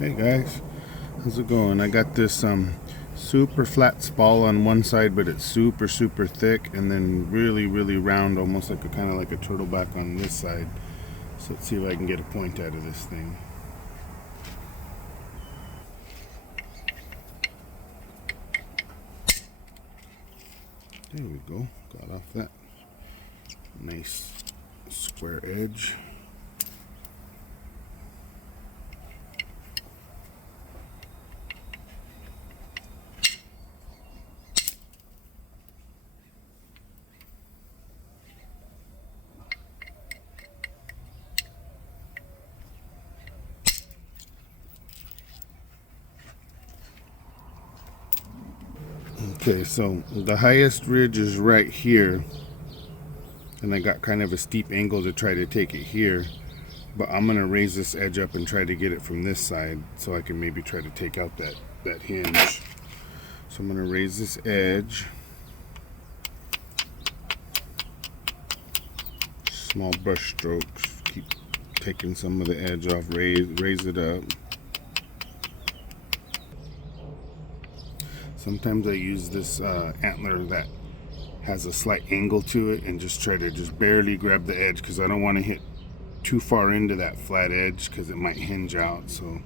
Hey guys, how's it going? I got this super flat spall on one side, but it's super thick, and then really round, almost like a kind of like a turtleback on this side. So let's see if I can get a point out of this thing. There we go. Got off that nice square edge. Okay, so the highest ridge is right here, and I got kind of a steep angle to try to take it here, but I'm gonna raise this edge up and try to get it from this side so I can maybe try to take out that hinge. So I'm gonna raise this edge, small brush strokes, keep taking some of the edge off, raise it up. Sometimes I use this antler that has a slight angle to it and just try to barely grab the edge, because I don't want to hit too far into that flat edge because it might hinge out. So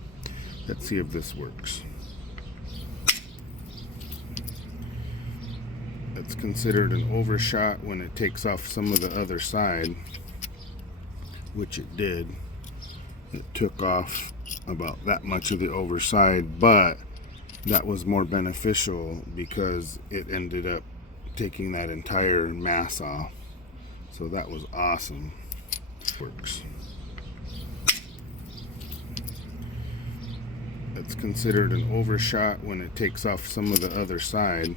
let's see if this works. It's considered an overshot when it takes off some of the other side, which it did. It took off about that much of the overside, but that was more beneficial because it ended up taking that entire mass off. So that was awesome. Works. It's considered an overshot when it takes off some of the other side,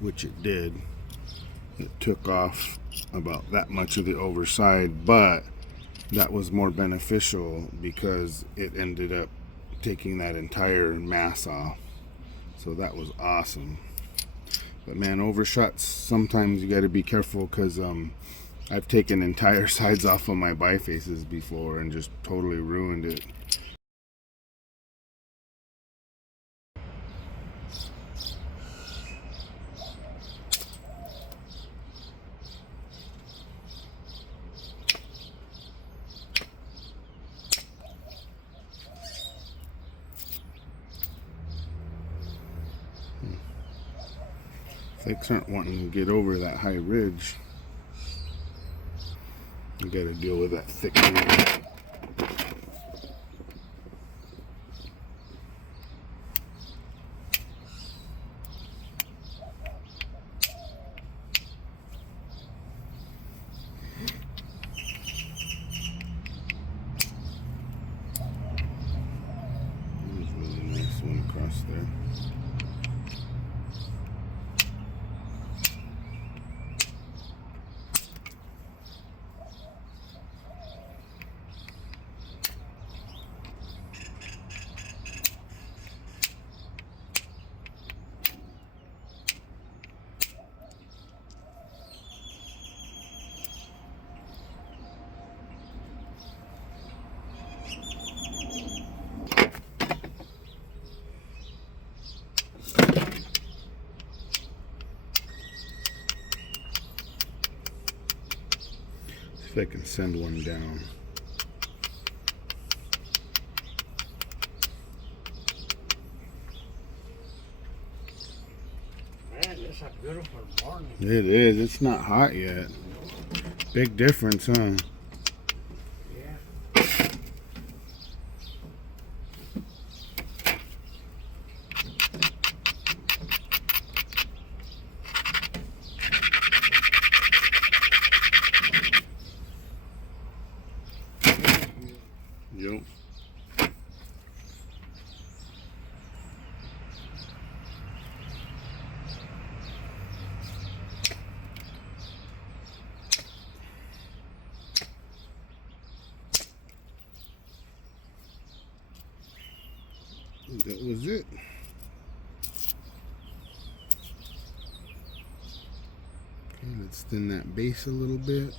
which it did. It took off about that much of the overside, but that was more beneficial because it ended up taking that entire mass off. So that was awesome. But man, overshots, sometimes you got to be careful, because I've taken entire sides off of my bifaces before and just totally ruined it. Flakes aren't wanting to get over that high ridge. You gotta deal with that thick ridge. There's a really nice one across there. If I can send one down. Man, it's a beautiful morning. It is. It's not hot yet. Big difference, huh? Yeah. Yep. That was it. Okay, let's thin that base a little bit.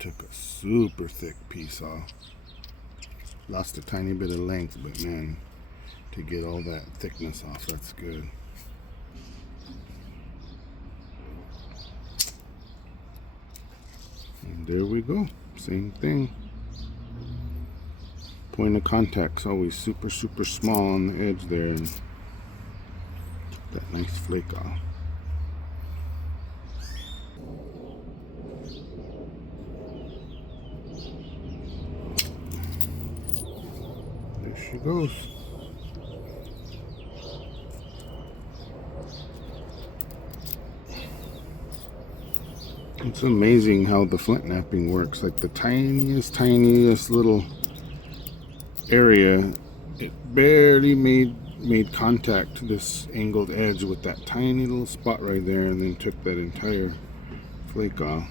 took a super thick piece off. Lost a tiny bit of length, but man, to get all that thickness off, that's good. And there we go, same thing. Point of contact's always super small on the edge there, and that nice flake off. There she goes. It's amazing how the flint knapping works. Like the tiniest little area, it barely made contact to this angled edge with that tiny little spot right there, and then took that entire flake off.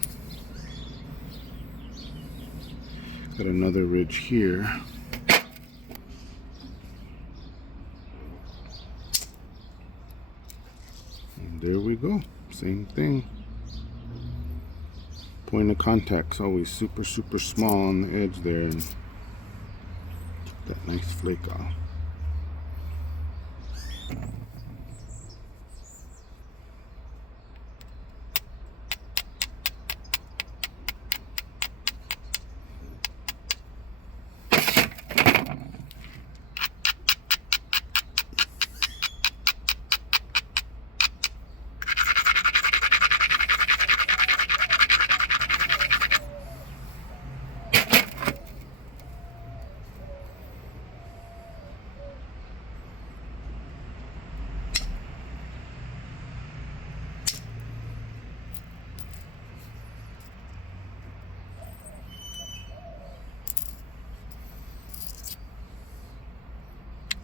Got another ridge here. And there we go, same thing. Point of contact's always super small on the edge there, and that nice flake off.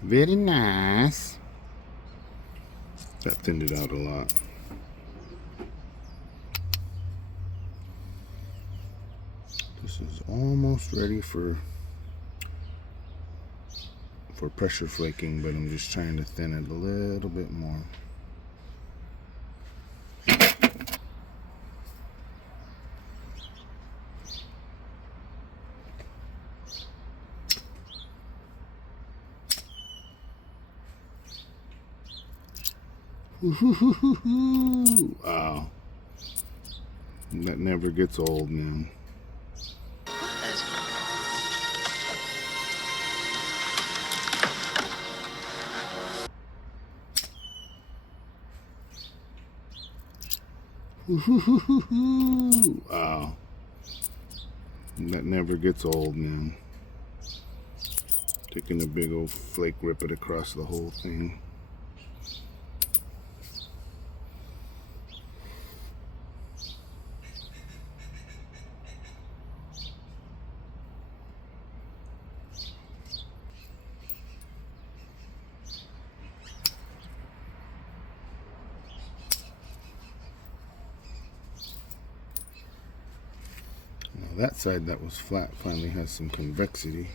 Very nice. That thinned it out a lot. This is almost ready for pressure flaking, but I'm just trying to thin it a little bit more. Wow. That never gets old, man. Wow. That never gets old, man. Taking a big old flake, rip it across the whole thing. Now that side that was flat finally has some convexity.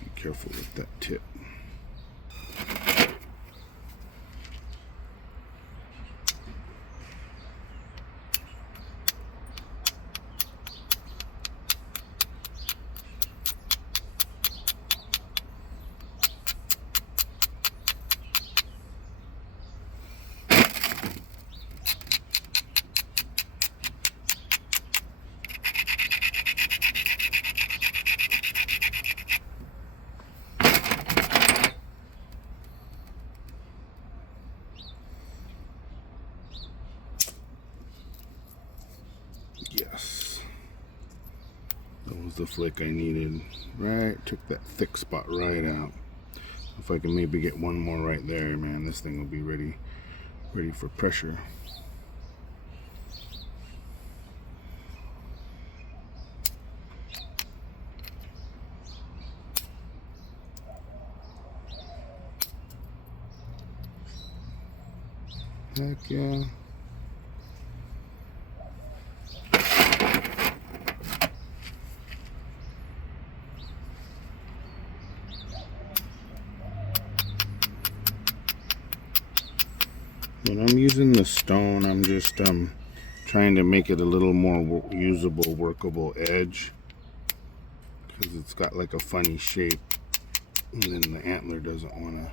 Be careful with that tip. Yes, that was the flick I needed. Right, took that thick spot right out. If I can maybe get one more right there, man, this thing will be ready for pressure. Heck yeah. When I'm using the stone, I'm just trying to make it a little more usable, workable edge, because it's got like a funny shape, and then the antler doesn't want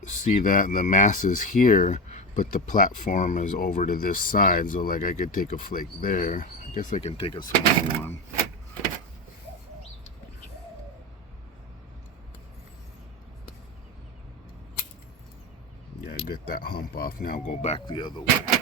to see that. The mass is here, but the platform is over to this side, so like I could take a flake there. I guess I can take a small one. Yeah, get that hump off. Now go back the other way.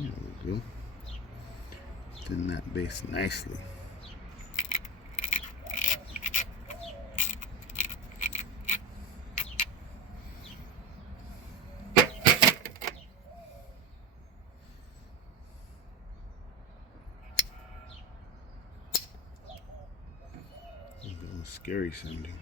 There we go. Thin that base nicely. A little scary sounding.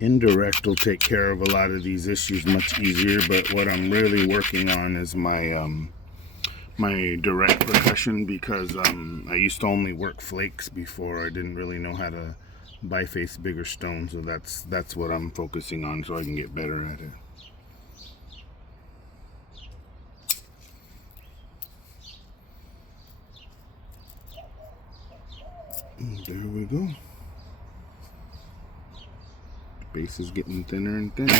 Indirect will take care of a lot of these issues much easier, but what I'm really working on is my my direct percussion, because I used to only work flakes before. I didn't really know how to biface bigger stones, so that's what I'm focusing on, so I can get better at it. And there we go. Base is getting thinner and thinner.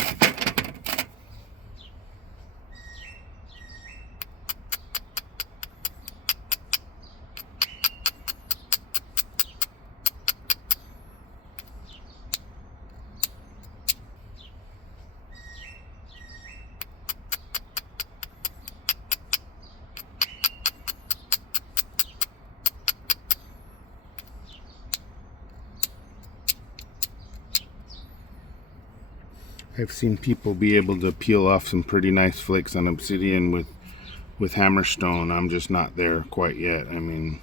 I've seen people be able to peel off some pretty nice flakes on obsidian with hammerstone. I'm just not there quite yet. I mean,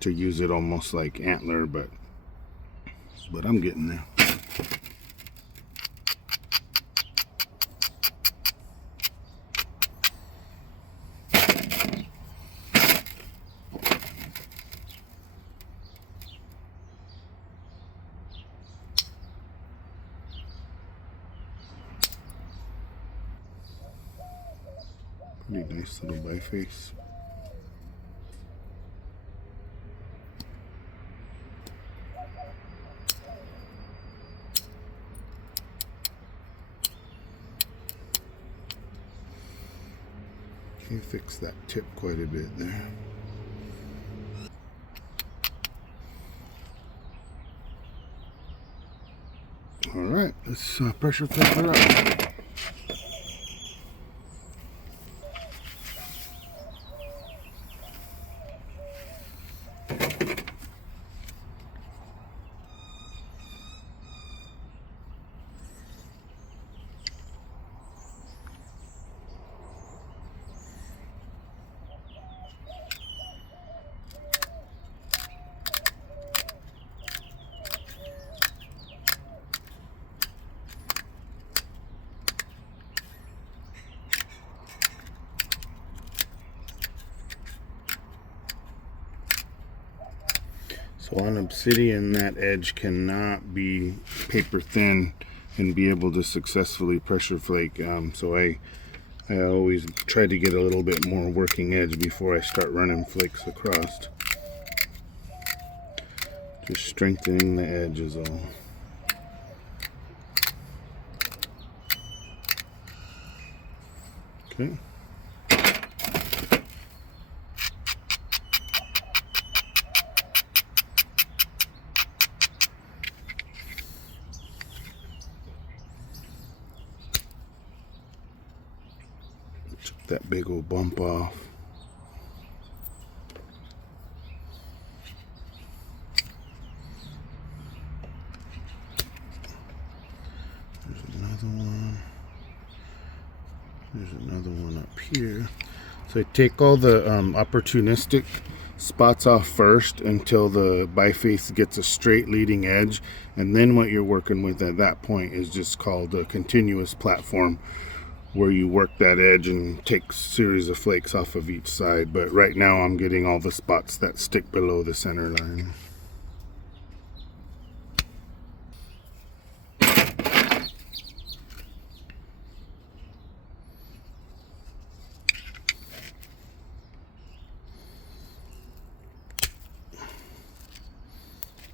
to use it almost like antler, but I'm getting there. Pretty nice little biface. Can fix that tip quite a bit there. All right, let's pressure cook her up. So on obsidian, that edge cannot be paper thin and be able to successfully pressure flake. So I always try to get a little bit more working edge before I start running flakes across. Just strengthening the edge is all. Okay. Took that big old bump off. There's another one. There's another one up here. So I take all the opportunistic spots off first until the biface gets a straight leading edge, and then what you're working with at that point is just called a continuous platform, where you work that edge and take a series of flakes off of each side. But right now I'm getting all the spots that stick below the center line.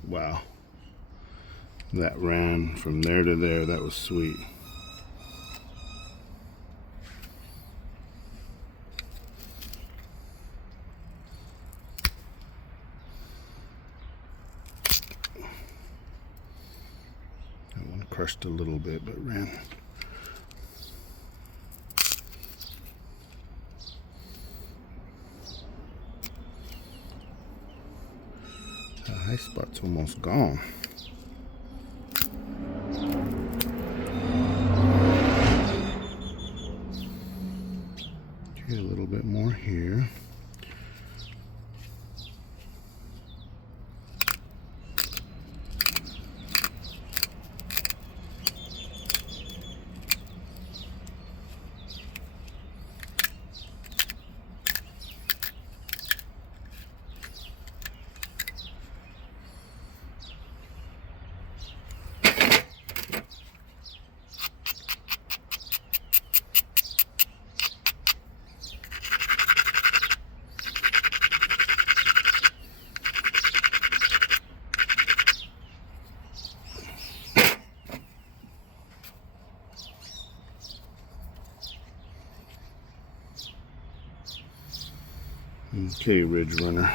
Wow, that ran from there to there. That was sweet. That one crushed a little bit, but ran. The high spot's almost gone. Okay, a little bit more here. Okay, ridge runner.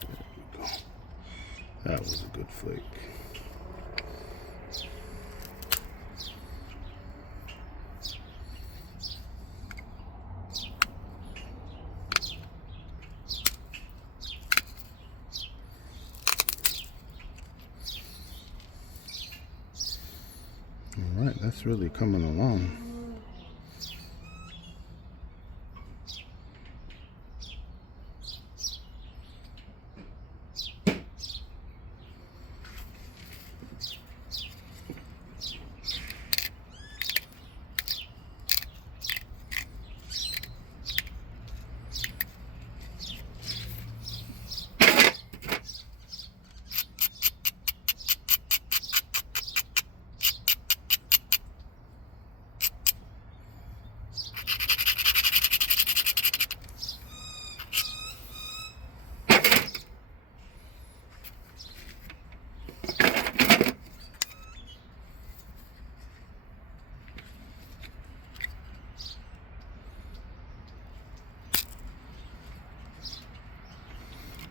There we go. That was a good flake. All right, that's really coming along.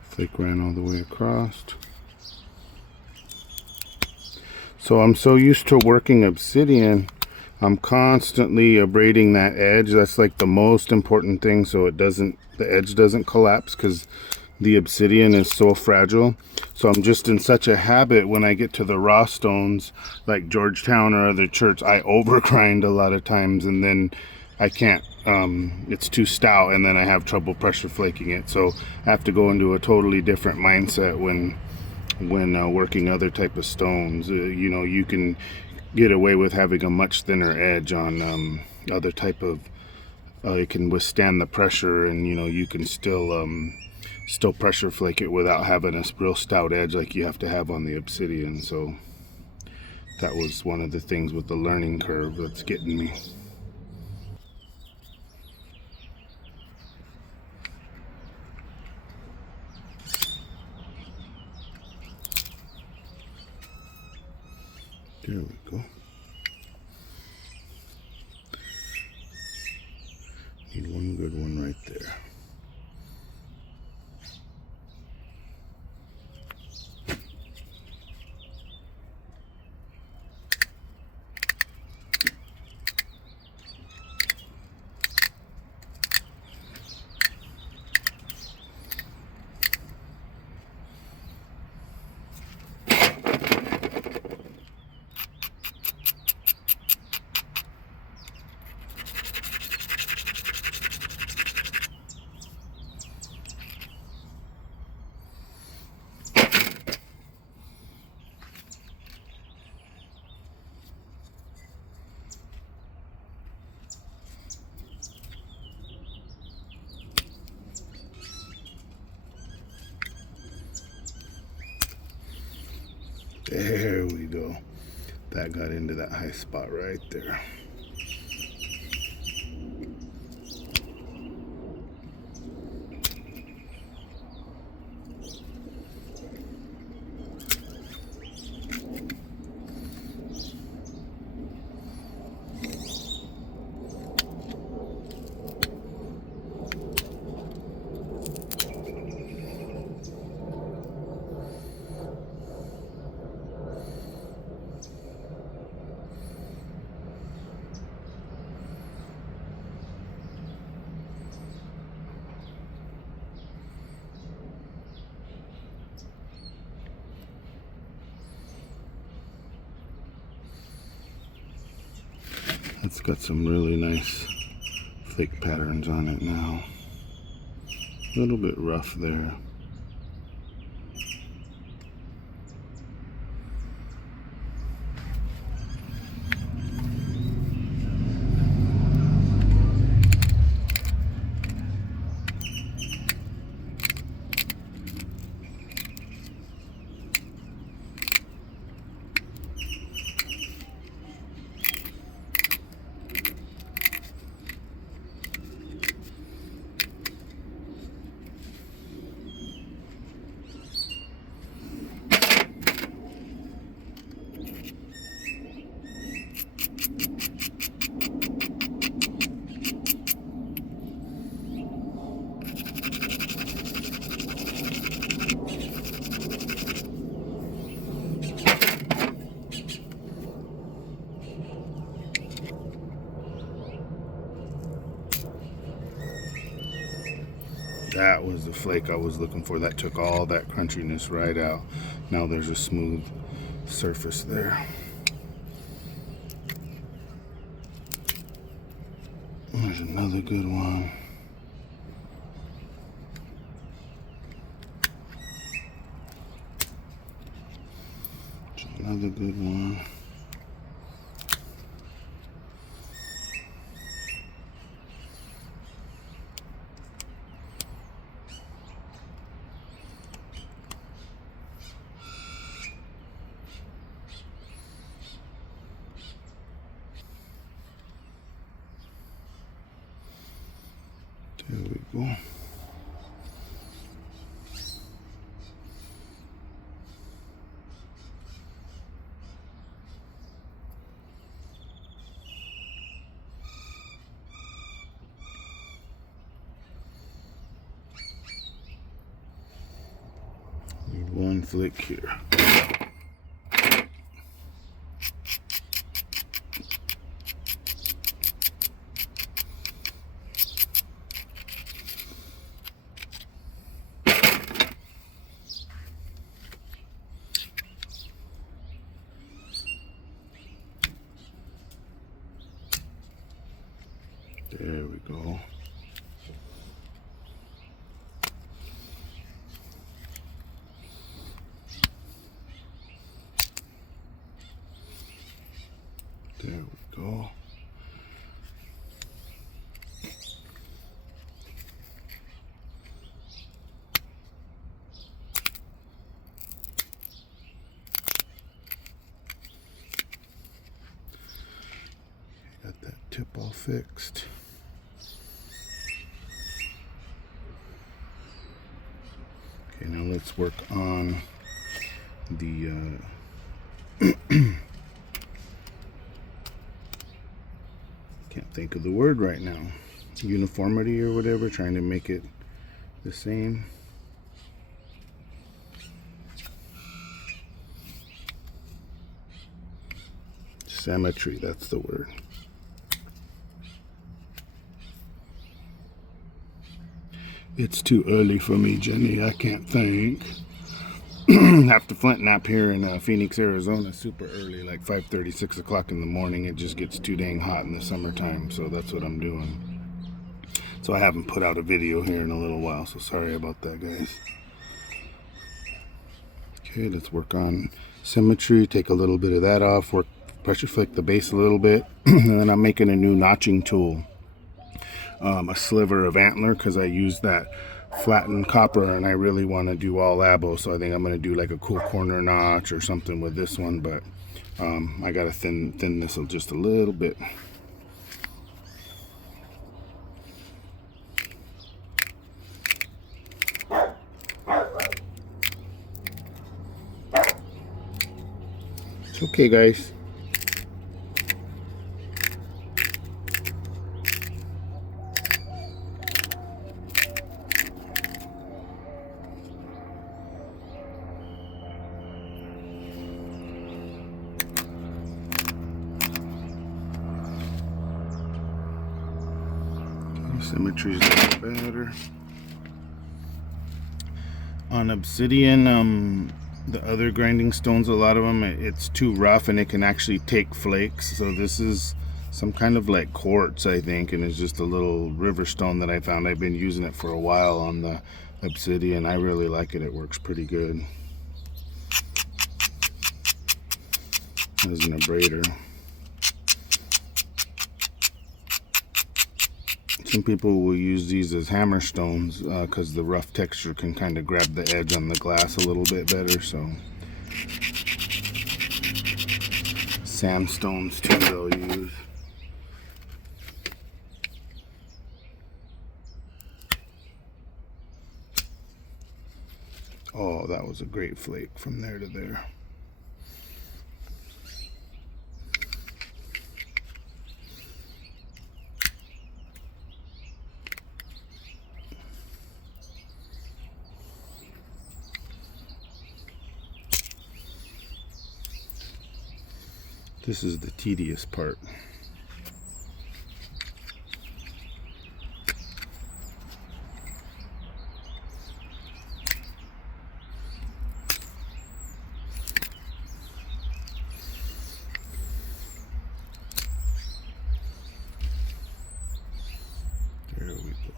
Flake ran all the way across. So I'm so used to working obsidian, I'm constantly abrading that edge. That's like the most important thing, so the edge doesn't collapse, because the obsidian is so fragile. So I'm just in such a habit when I get to the raw stones like Georgetown or other church, I overgrind a lot of times, and then I can't, it's too stout, and then I have trouble pressure flaking it. So I have to go into a totally different mindset when working other type of stones. You know, you can get away with having a much thinner edge on other type of, it can withstand the pressure, and you know, you can still pressure flake it without having a real stout edge like you have to have on the obsidian. So that was one of the things with the learning curve that's getting me. There we go. Need one good one right there. There we go. That got into that high spot right there. It's got some really nice flake patterns on it now. A little bit rough there. That was the flake I was looking for. That took all that crunchiness right out. Now there's a smooth surface there. There's another good one. There's another good one. There we go. Need one flick here. There we go. go. Got that tip all fixed. Okay, now let's work on the can't think of the word right now. Uniformity or whatever, trying to make it the same. Symmetry, that's the word. It's too early for me, Jenny. I can't think. Have to flint knap here in Phoenix, Arizona, super early, like 5:30, 6 o'clock in the morning. It just gets too dang hot in the summertime, so that's what I'm doing. So I haven't put out a video here in a little while, so sorry about that, guys. Okay, let's work on symmetry. Take a little bit of that off, work pressure flick the base a little bit, and then I'm making a new notching tool. A sliver of antler, because I used that flattened copper and I really want to do all abbo, so I think I'm going to do like a cool corner notch or something with this one, but I got to thin this just a little bit. It's okay, guys. Symmetry's a little better. On obsidian, the other grinding stones, a lot of them, it's too rough and it can actually take flakes. So this is some kind of like quartz, I think, and it's just a little river stone that I found. I've been using it for a while on the obsidian. I really like it. It works pretty good as an abrader. Some people will use these as hammer stones because the rough texture can kind of grab the edge on the glass a little bit better. So sandstones too they'll use. Oh, that was a great flake from there to there. This is the tedious part. There we go.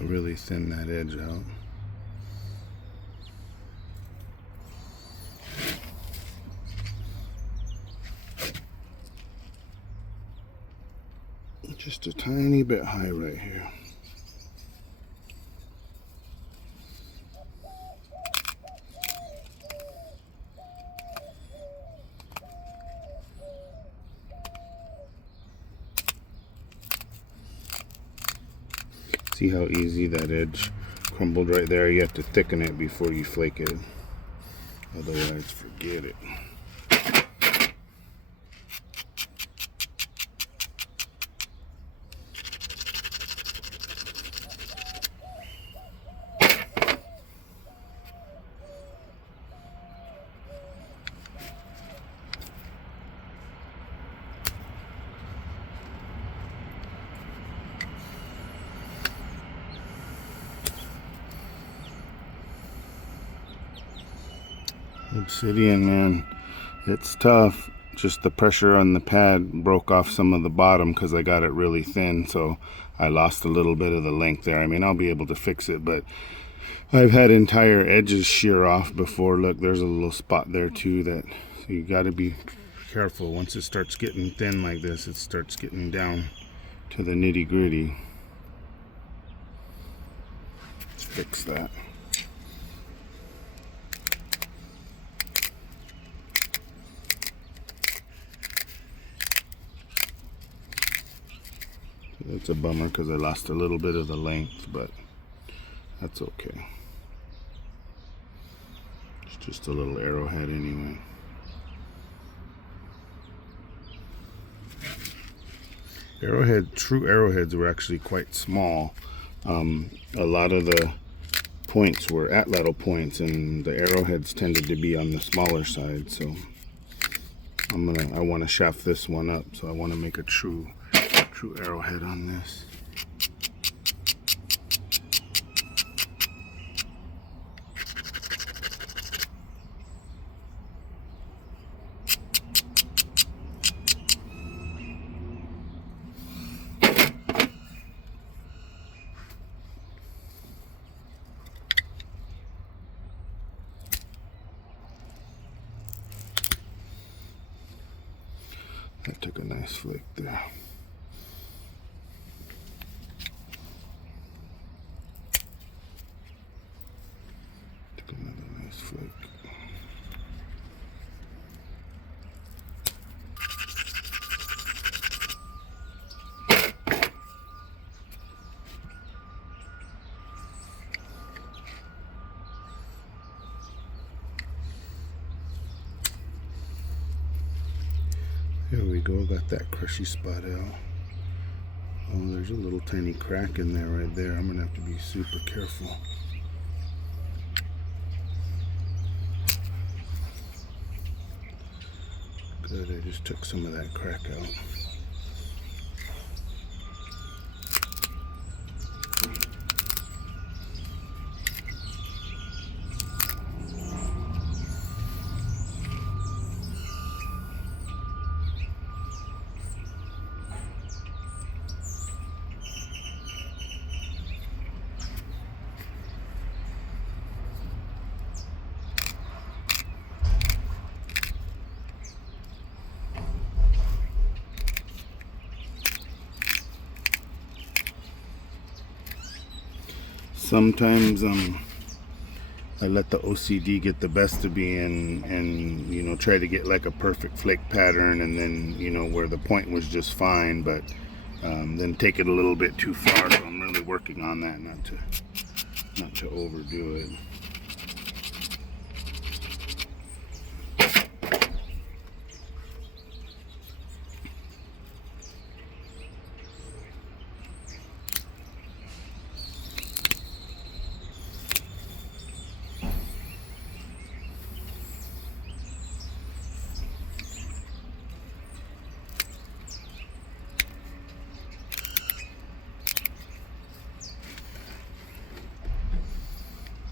Really thin that edge out. Just a tiny bit high right here. See how easy that edge crumbled right there? You have to thicken it before you flake it. Otherwise, forget it. Obsidian, man, it's tough. Just the pressure on the pad broke off some of the bottom because I got it really thin, so I lost a little bit of the length there. I mean, I'll be able to fix it, but I've had entire edges shear off before. Look, there's a little spot there too. So you got to be careful. Once it starts getting thin like this, it starts getting down to the nitty-gritty. Let's fix that. It's a bummer because I lost a little bit of the length, but that's okay. It's just a little arrowhead anyway. True arrowheads were actually quite small. A lot of the points were atlatl points, and the arrowheads tended to be on the smaller side. So I want to shaft this one up. So I want to make a true arrowhead on this. That took a nice flick there. Took another nice flick. There we go, got that crushy spot out. Oh, there's a little tiny crack in there right there. I'm gonna have to be super careful. Good, I just took some of that crack out. Sometimes I let the OCD get the best of me and you know, try to get like a perfect flake pattern, and then, you know, where the point was just fine, but then take it a little bit too far. So I'm really working on that, not to overdo it.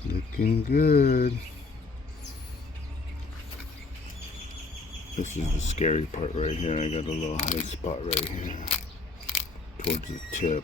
Looking good. This is the scary part right here. I got a little high spot right here towards the tip.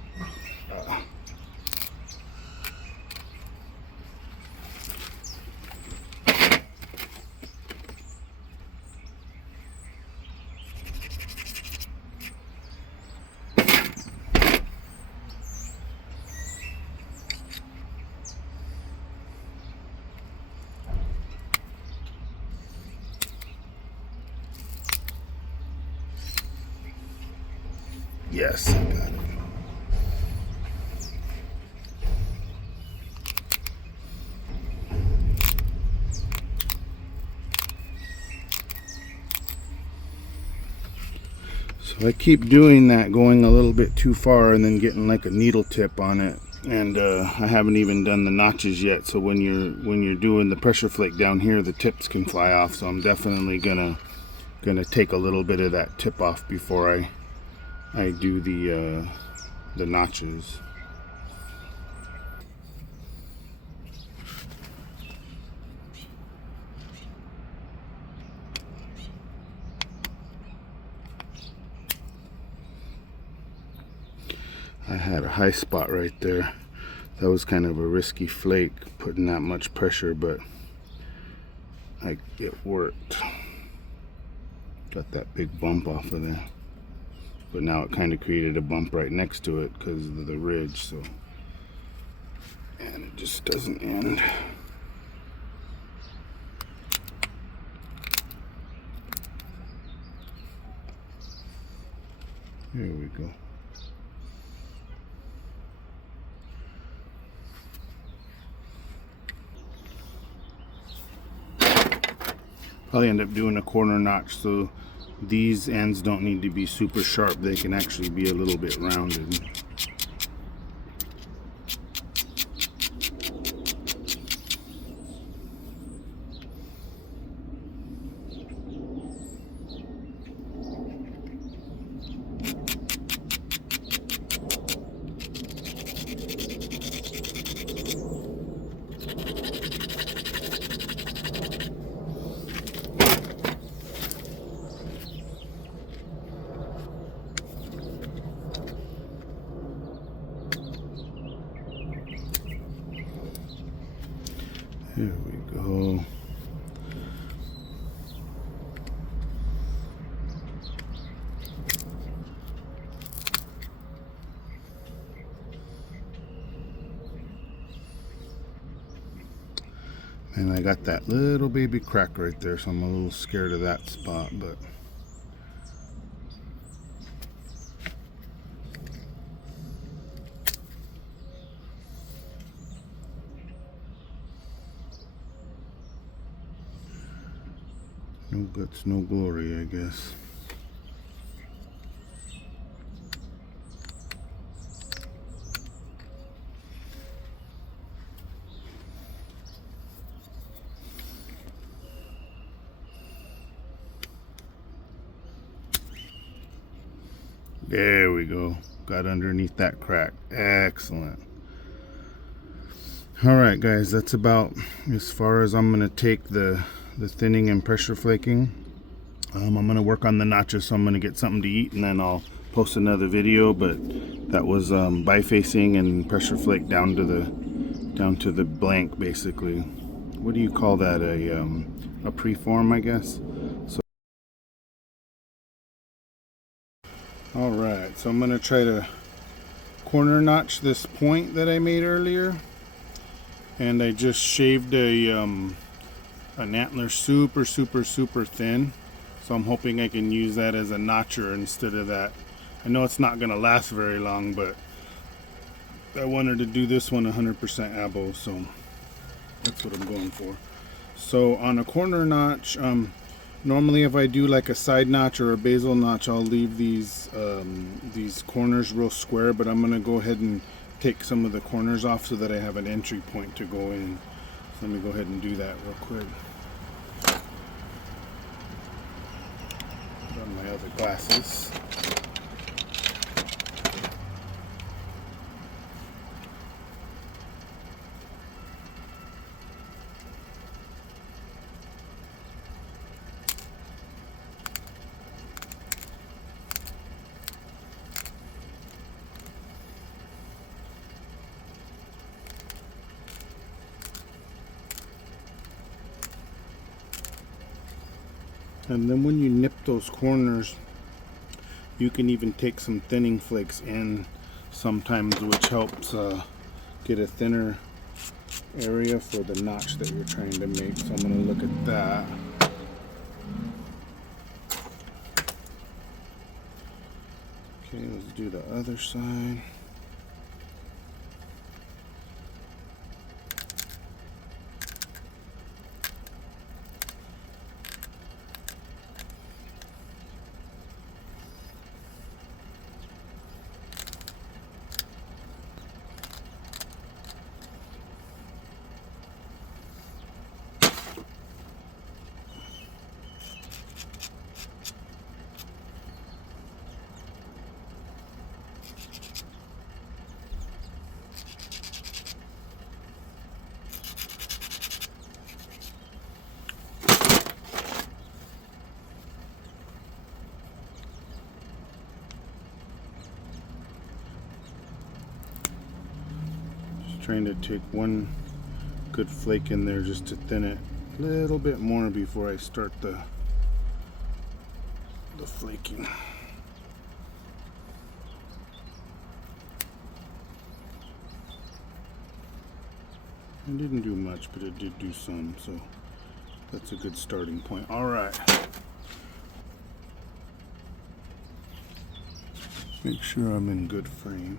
Yes, I got it. So I keep doing that, going a little bit too far and then getting like a needle tip on it. And I haven't even done the notches yet. So when you're doing the pressure flake down here, the tips can fly off. So I'm definitely gonna take a little bit of that tip off before I do the notches. I had a high spot right there. That was kind of a risky flake, putting that much pressure, but it worked. Got that big bump off of there. But now it kind of created a bump right next to it because of the ridge, so. And it just doesn't end. Here we go. Probably end up doing a corner notch, so these ends don't need to be super sharp. They can actually be a little bit rounded. Here we go. And I got that little baby crack right there, so I'm a little scared of that spot, but no guts, no glory, I guess. There we go. Got underneath that crack. Excellent. All right, guys, that's about as far as I'm going to take the thinning and pressure flaking. I'm going to work on the notches, so I'm going to get something to eat, and then I'll post another video. But that was bifacing and pressure flake down to the blank, basically. What do you call that? A preform, I guess. So. All right, so I'm going to try to corner notch this point that I made earlier, and I just shaved an antler super thin, so I'm hoping I can use that as a notcher instead of that. I know it's not going to last very long, but I wanted to do this one 100% abbo, so that's what I'm going for. So on a corner notch, normally if I do like a side notch or a basal notch, I'll leave these corners real square, but I'm going to go ahead and take some of the corners off so that I have an entry point to go in. So let me go ahead and do that real quick. Put on my other glasses. And then when you nip those corners, you can even take some thinning flakes in sometimes, which helps get a thinner area for the notch that you're trying to make. So I'm going to look at that. Okay, let's do the other side. Trying to take one good flake in there just to thin it a little bit more before I start the flaking. It didn't do much, but it did do some, so that's a good starting point. All right. Make sure I'm in good frame.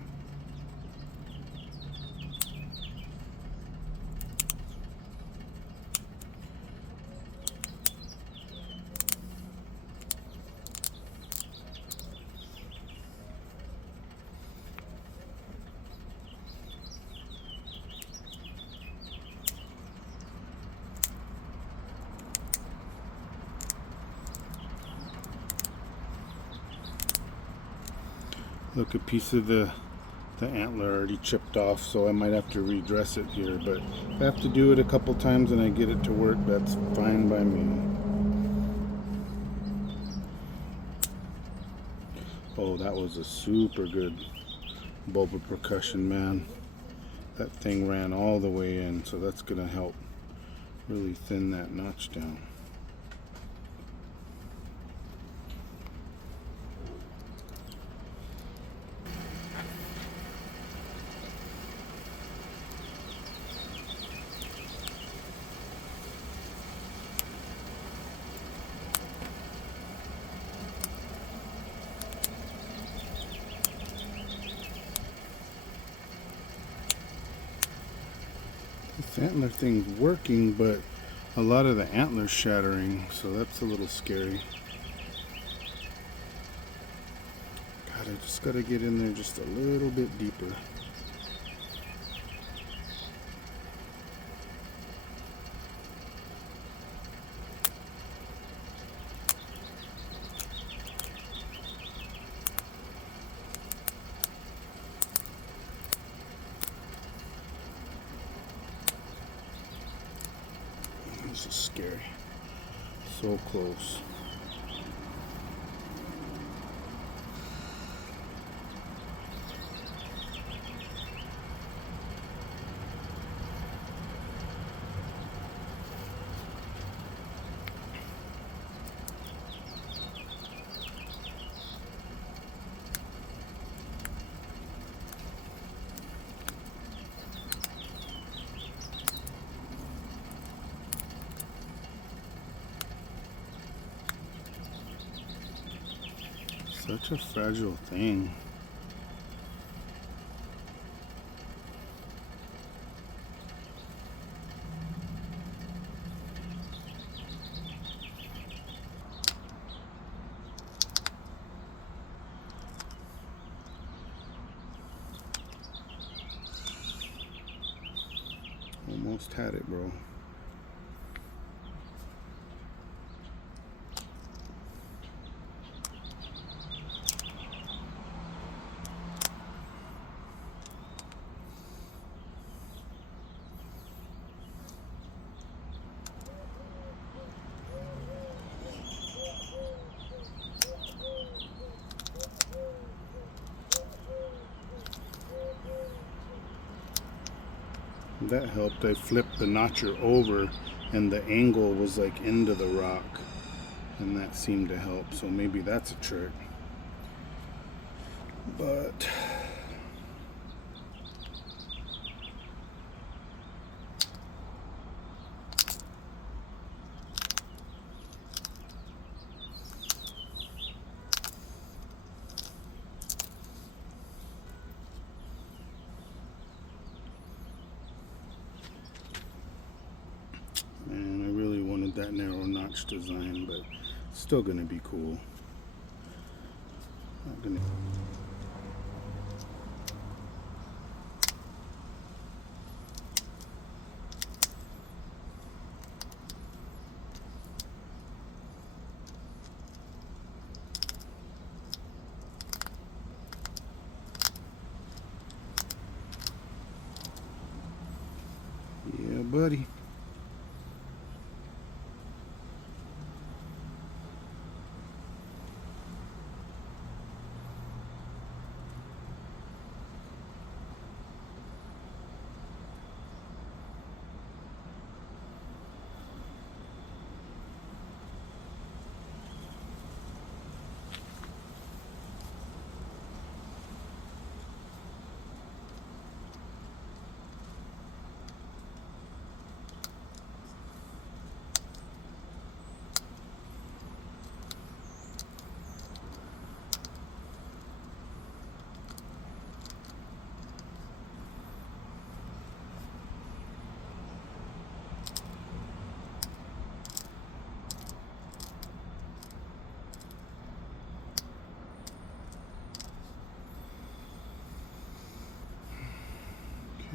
Look, a piece of the antler already chipped off, so I might have to redress it here, but if I have to do it a couple times and I get it to work, that's fine by me. Oh, that was a super good bulba percussion, man. That thing ran all the way in, so that's gonna help really thin that notch down. This antler thing's working, but a lot of the antler's shattering, so that's a little scary. God, I just gotta get in there just a little bit deeper. This is scary. So close. Such a fragile thing. Almost had it, bro. That helped. I flipped the notcher over and the angle was like into the rock, and that seemed to help, so maybe that's a trick. But man, I really wanted that narrow notch design, but it's still gonna be cool. Not gonna... Yeah, buddy.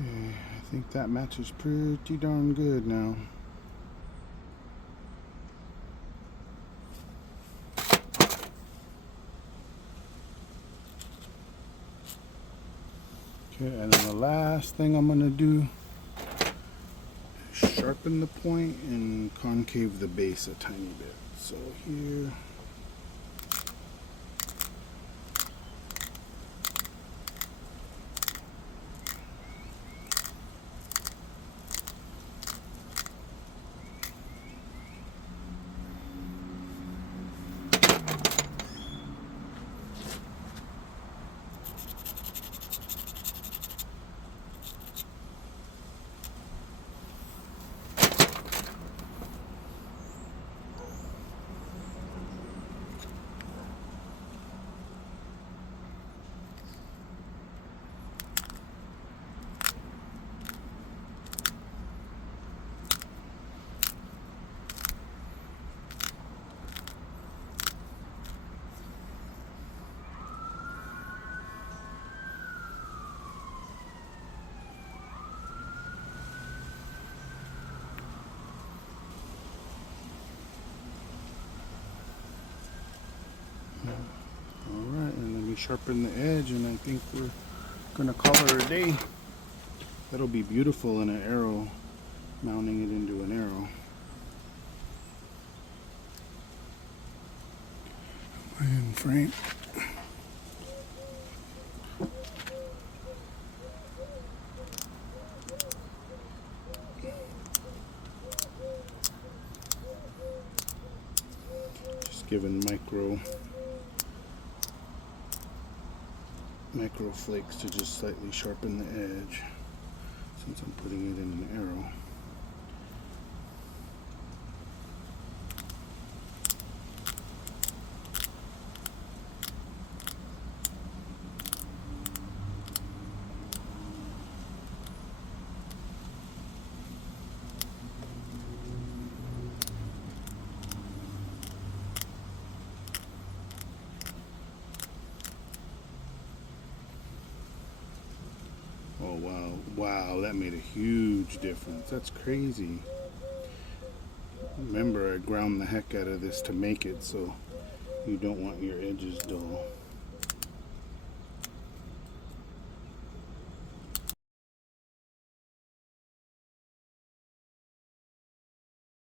Okay, I think that matches pretty darn good now. Okay, and then the last thing I'm going to do is sharpen the point and concave the base a tiny bit. So here. Alright, and then we sharpen the edge, and I think we're gonna call her a day. That'll be beautiful in an arrow, mounting it into an arrow. And frame. Just giving micro flakes to just slightly sharpen the edge, since I'm putting it in an arrow. Oh wow, wow, that made a huge difference. That's crazy. Remember, I ground the heck out of this to make it, so you don't want your edges dull.